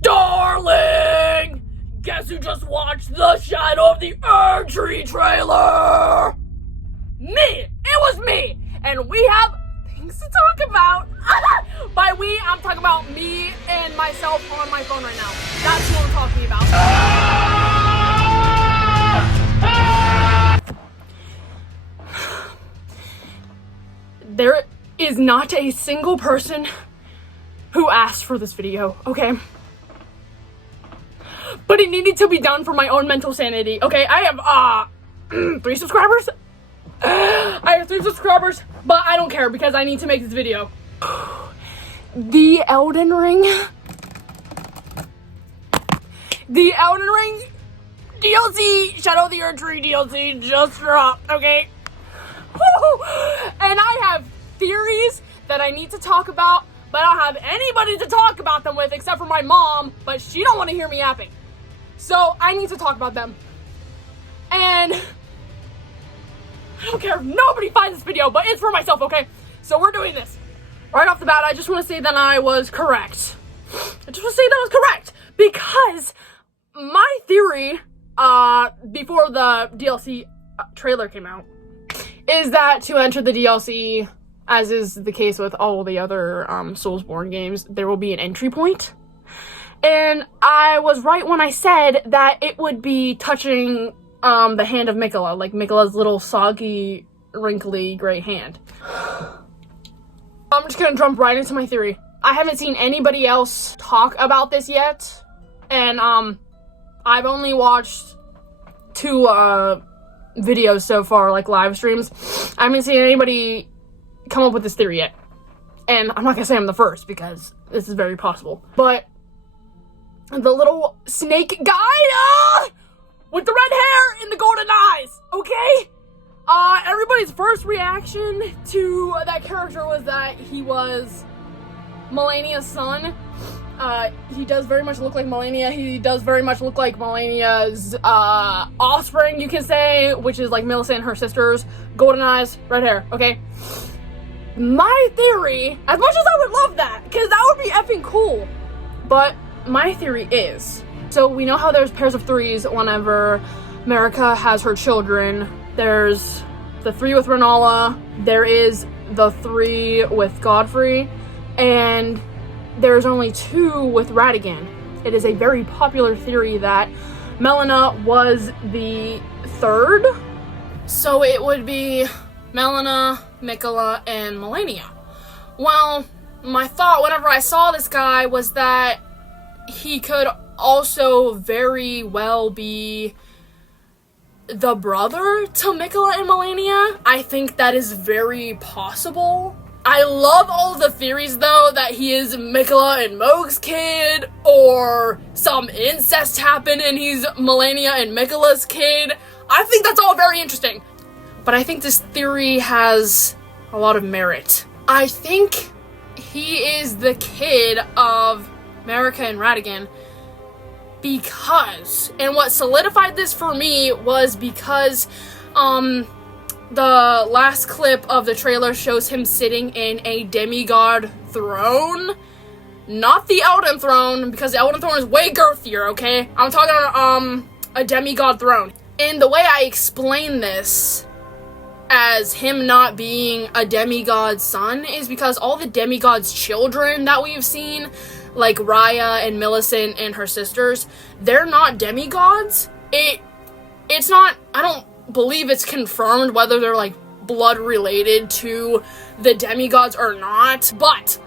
Darling! Guess who just watched the Shadow of the Erdtree trailer? Me! It was me! And we have things to talk about. By we, I'm talking about me and myself on my phone right now. That's what I'm talking about. There is not a single person who asked for this video, okay? But it needed to be done for my own mental sanity, okay? I have, 3 subscribers? I have 3 subscribers, but I don't care because I need to make this video. The Elden Ring DLC, Shadow of the Erdtree DLC just dropped, okay? And I have theories that I need to talk about, but I don't have anybody to talk about them with except for my mom, but she don't want to hear me yapping. So I need to talk about them. And I don't care if nobody finds this video, but it's for myself, okay? So we're doing this. Right off the bat, I just want to say that I was correct. Because my theory, before the DLC trailer came out, is that to enter the DLC, as is the case with all the other Soulsborne games, there will be an entry point. And I was right when I said that it would be touching the hand of Miquella, like Miquella's little soggy, wrinkly, gray hand. I'm just gonna jump right into my theory. I haven't seen anybody else talk about this yet, and I've only watched 2 videos so far, like live streams. I haven't seen anybody come up with this theory yet. And I'm not gonna say I'm the first because this is very possible. But the little snake guy with the red hair and the golden eyes, okay? Everybody's first reaction to that character was that he was Malenia's son. He does very much look like Malenia. He does very much look like Malenia's offspring, you can say, which is like Millicent, her sisters. Golden eyes, red hair, okay? My theory, as much as I would love that, because that would be effing cool, but my theory is, so we know how there's pairs of 3s whenever Marika has her children. There's the 3 with Renala, there is the 3 with Godfrey, and there's only 2 with Radagon. It is a very popular theory that Melina was the 3rd. So it would be Melina, Miquella, and Malenia. Well, my thought whenever I saw this guy was that he could also very well be the brother to Miquella and Malenia. I think that is very possible. I love all the theories, though, that he is Miquella and Mohg's kid, or some incest happened and he's Malenia and Miquella's kid. I think that's all very interesting. But I think this theory has a lot of merit. I think he is the kid of Marika and Radagon because, and what solidified this for me was because, the last clip of the trailer shows him sitting in a demigod throne. Not the Elden throne, because the Elden throne is way girthier, okay? I'm talking about, a demigod throne. And the way I explain this as him not being a demigod's son is because all the demigod's children that we've seen, like Raya and Millicent and her sisters, they're not demigods. It's not, I don't believe it's confirmed whether they're like blood related to the demigods or not, but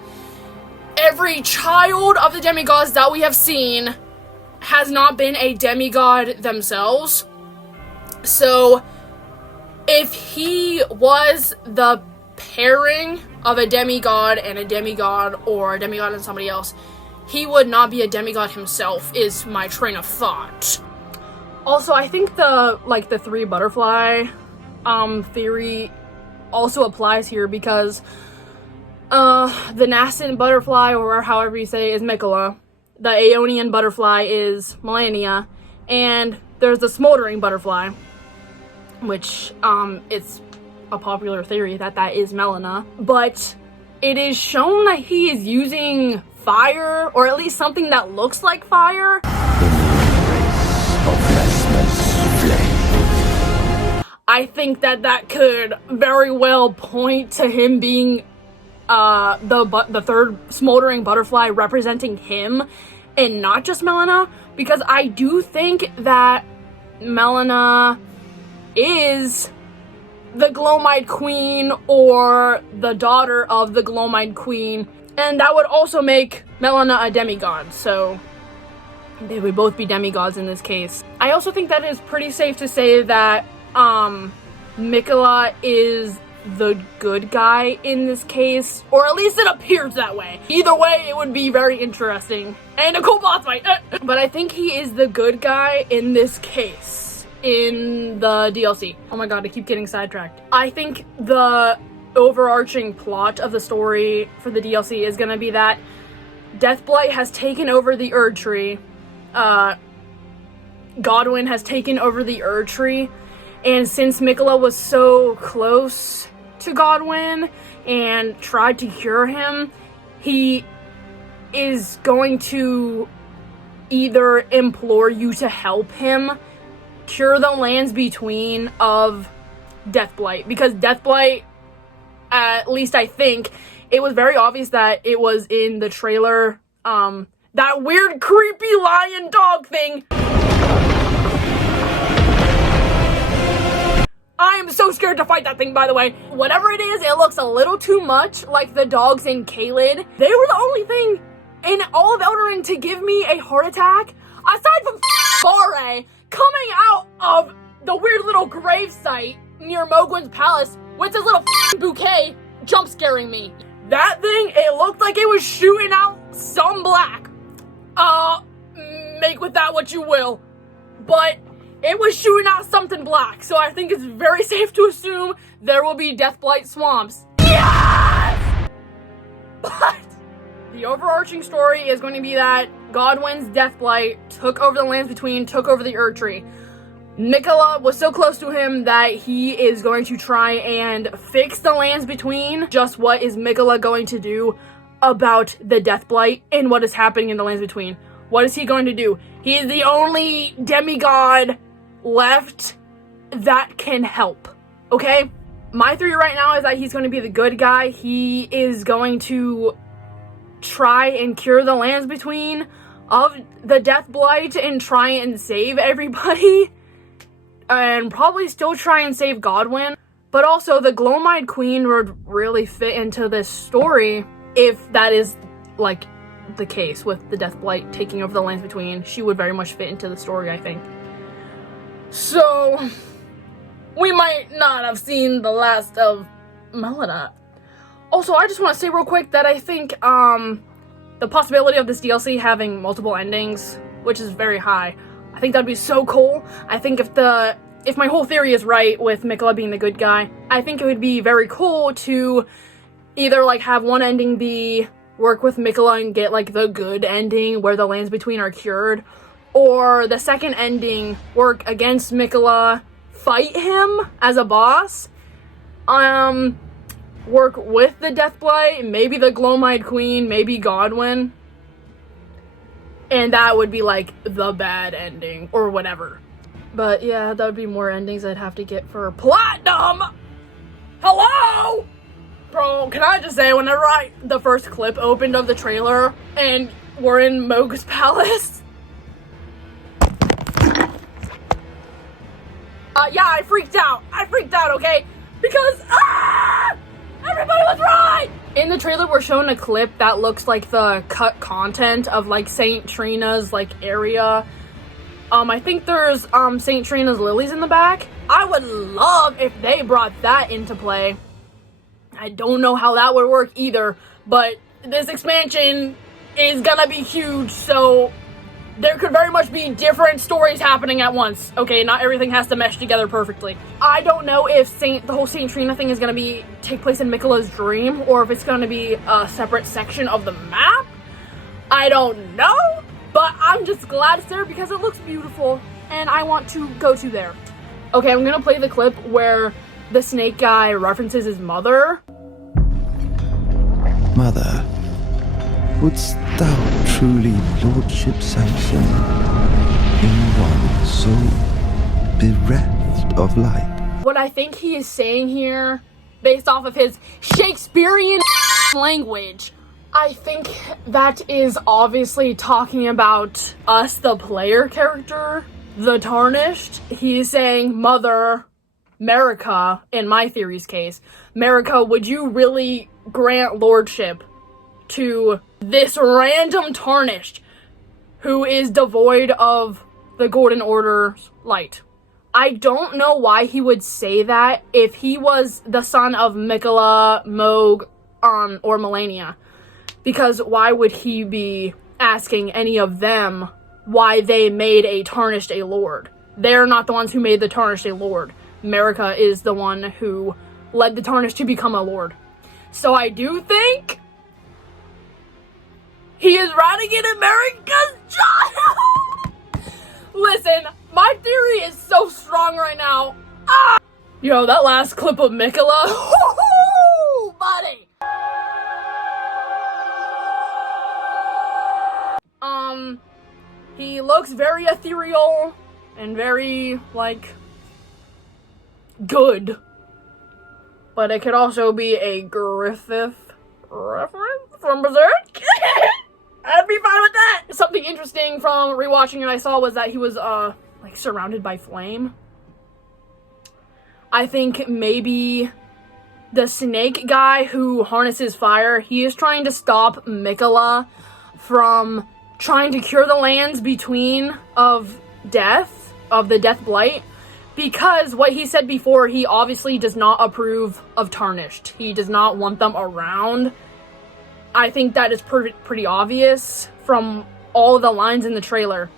every child of the demigods that we have seen has not been a demigod themselves. So if he was the pairing of a demigod and a demigod, or a demigod and somebody else, he would not be a demigod himself, is my train of thought. Also, I think the 3 butterfly theory also applies here because the nascent butterfly, or however you say, is Miquella. The Aeonian butterfly is Malenia, and there's the smoldering butterfly, which it's a popular theory that is Melina, but it is shown that he is using fire, or at least something that looks like fire. I think that could very well point to him being the third smoldering butterfly representing him and not just Malenia, because I do think that Malenia is the Glowmite Queen or the daughter of the Glowmite Queen, and that would also make Malenia a demigod, so they would both be demigods in this case. I also think that it's pretty safe to say that Miquella is the good guy in this case, or at least it appears that way. Either way, it would be very interesting and a cool boss fight. But I think he is the good guy in this case in the DLC. Oh my god, I keep getting sidetracked. I think the overarching plot of the story for the DLC is gonna be that Deathblight has taken over the Erdtree. Godwyn has taken over the Erdtree. And since Miquella was so close to Godwyn and tried to cure him, he is going to either implore you to help him cure the lands between of Deathblight. Because Deathblight, at least I think, it was very obvious that it was in the trailer, that weird creepy lion dog thing. I am so scared to fight that thing, by the way. Whatever it is, it looks a little too much like the dogs in Caelid. They were the only thing in all of Elden Ring to give me a heart attack, aside from Bare coming out of the weird little grave site near Mogwin's palace with his little bouquet jump scaring me. That thing, it looked like it was shooting out some black. Make with that what you will. But it was shooting out something black, so I think it's very safe to assume there will be Deathblight swamps. Yes! But the overarching story is going to be that Godwyn's Deathblight took over the lands between, took over the Erdtree. Miquella was so close to him that he is going to try and fix the lands between. Just what is Miquella going to do about the Deathblight and what is happening in the lands between? What is he going to do? He is the only demigod left that can help, okay? My theory right now is that he's going to be the good guy. He is going to try and cure the lands between of the Deathblight and try and save everybody, and probably still try and save Godwyn. But also, the Glowmite Queen would really fit into this story if that is, like, the case with the Deathblight taking over the lands between. She would very much fit into the story, I think. So, we might not have seen the last of Malenia. Also, I just want to say real quick that I think, the possibility of this DLC having multiple endings, which is very high, I think that'd be so cool. I think if my whole theory is right with Miquella being the good guy, I think it would be very cool to either, like, have one ending be work with Miquella and get, like, the good ending where the lands between are cured, or the second ending, work against Miquella, fight him as a boss, work with the Deathblight, maybe the Glowmite Queen, maybe Godwyn, and that would be, like, the bad ending, or whatever. But, yeah, that would be more endings I'd have to get for Platinum! Hello?! Bro, can I just say, whenever the first clip opened of the trailer, and we're in Mog's palace, yeah, I freaked out. Okay? Because, everybody was right! In the trailer, we're shown a clip that looks like the cut content of, like, St. Trina's, like, area. I think there's, St. Trina's lilies in the back. I would love if they brought that into play. I don't know how that would work either, but this expansion is gonna be huge, so there could very much be different stories happening at once. Okay, not everything has to mesh together perfectly. I don't know if the whole St. Trina thing is gonna take place in Miquella's dream, or if it's gonna be a separate section of the map. I don't know, but I'm just glad it's there because it looks beautiful, and I want to go to there. Okay, I'm gonna play the clip where the snake guy references his mother. Mother, wouldst thou truly lordship sanction in one so bereft of light? What I think he is saying here, based off of his Shakespearean language, I think that is obviously talking about us, the player character, the Tarnished. He's saying, Mother, Marika, in my theory's case, Marika, would you really grant lordship to this random Tarnished who is devoid of the Golden Order's light? I don't know why he would say that if he was the son of Miquella, Moog, or Malenia. Because why would he be asking any of them why they made a Tarnished a lord? They're not the ones who made the Tarnished a lord. Marika is the one who led the Tarnished to become a lord. So I do think he is riding in America's child. Listen, my theory is so strong right now. Ah! Yo, that last clip of Miquella, buddy. He looks very ethereal and very, like, good. But it could also be a Griffith reference from Berserk. I'd be fine with that. Something interesting from rewatching it I saw was that he was, like, surrounded by flame. I think maybe the snake guy who harnesses fire, he is trying to stop Miquella from trying to cure the lands between of death, of the death blight, because what he said before, he obviously does not approve of Tarnished. He does not want them around. I think that is pretty obvious from all the lines in the trailer.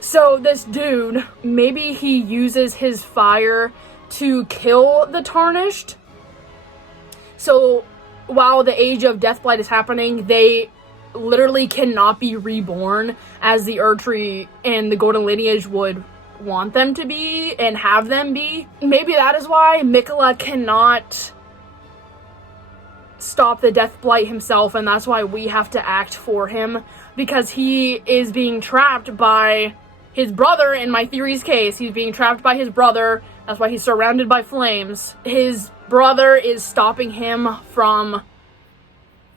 So this dude, maybe he uses his fire to kill the Tarnished. So while the Age of Deathblight is happening, they literally cannot be reborn as the Erdtree and the Golden Lineage would want them to be and have them be. Maybe that is why Miquella cannot stop the Deathblight himself, and that's why we have to act for him, because he is being trapped by his brother. In my theory's case, he's being trapped by his brother. That's why he's surrounded by flames. His brother is stopping him from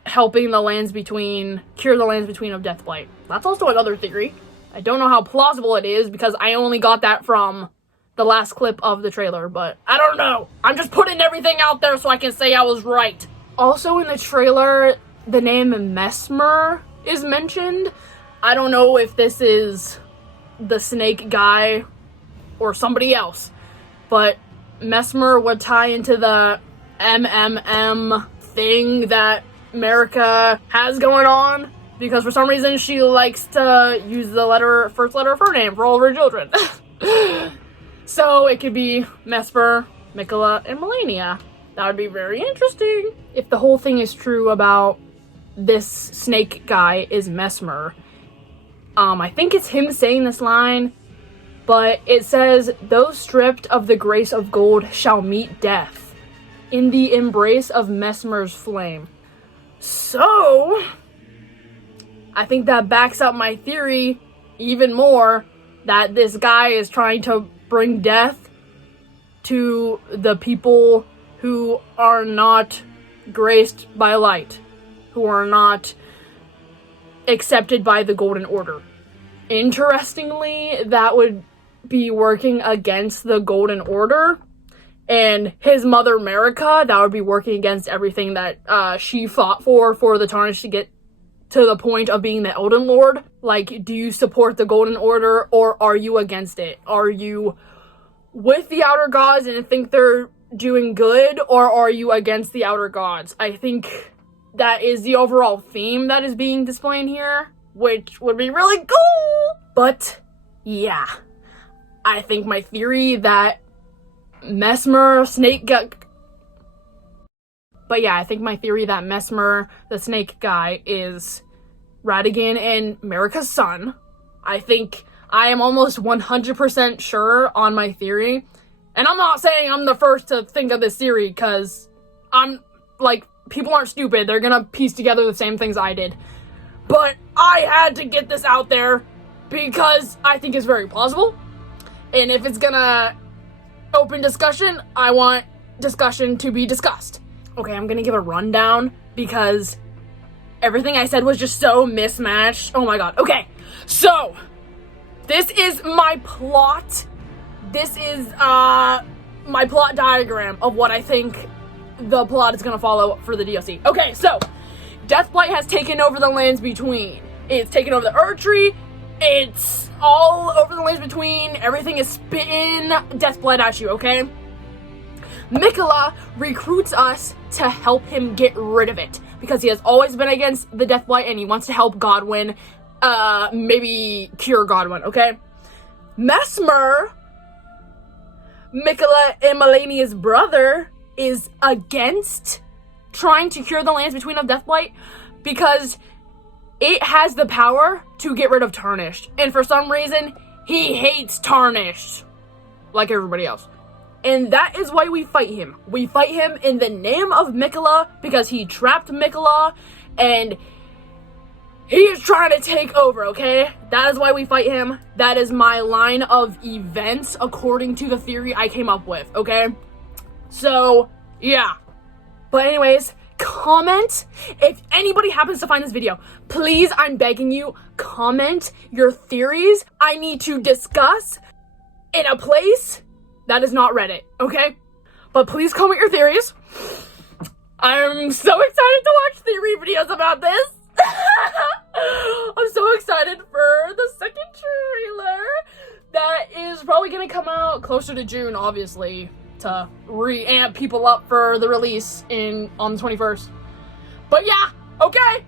helping the lands between, cure the lands between of Deathblight. That's also another theory. I don't know how plausible it is because I only got that from the last clip of the trailer, but I don't know. I'm just putting everything out there so I can say I was right. Also in the trailer, the name Mesmer is mentioned. I don't know if this is the snake guy or somebody else, but Mesmer would tie into the MMM thing that Marika has going on, because for some reason she likes to use the first letter of her name for all of her children. So it could be Mesmer, Miquella, and Malenia. That would be very interesting. If the whole thing is true about this snake guy is Mesmer, I think it's him saying this line, but it says, "Those stripped of the grace of gold shall meet death in the embrace of Mesmer's flame." So, I think that backs up my theory even more, that this guy is trying to bring death to the people who are not graced by light, who are not accepted by the Golden Order. Interestingly, that would be working against the Golden Order, and his mother Marika, that would be working against everything that she fought for the Tarnished to get to the point of being the Elden Lord. Like, do you support the Golden Order, or are you against it? Are you with the Outer Gods and think they're doing good, or are you against the Outer Gods? I think that is the overall theme that is being displayed here, which would be really cool. But yeah, I think my theory that Mesmer, I think my theory that Mesmer, the snake guy, is Radigan and Marika's son. I am almost 100% sure on my theory. And I'm not saying I'm the first to think of this theory, because I'm, like, people aren't stupid. They're gonna piece together the same things I did. but I had to get this out there because I think it's very plausible. And if it's gonna open discussion, I want discussion to be discussed. Okay, I'm gonna give a rundown because everything I said was just so mismatched. Oh my god. Okay, so this is my plot. This is my plot diagram of what I think the plot is gonna follow for the DLC. Okay, so Deathblight has taken over the lands between. It's taken over the Erdtree. It's all over the lands between. Everything is spitting Deathblight at you, okay? Miquella recruits us to help him get rid of it because he has always been against the Deathblight and he wants to help Godwyn, maybe cure Godwyn, okay? Mesmer, Miquella and Malenia's brother, is against trying to cure the lands between of Deathblight because it has the power to get rid of Tarnished. And for some reason, he hates Tarnished like everybody else. And that is why we fight him. We fight him in the name of Miquella because he trapped Miquella and he is trying to take over, okay? That is why we fight him. That is my line of events according to the theory I came up with, okay? So, yeah. But anyways, comment. If anybody happens to find this video, please, I'm begging you, comment your theories. I need to discuss in a place that is not Reddit, okay? But please comment your theories. I'm so excited to watch theory videos about this. I'm so excited for the second trailer that is probably gonna come out closer to June, obviously, to re-amp people up for the release on the 21st. But yeah, okay,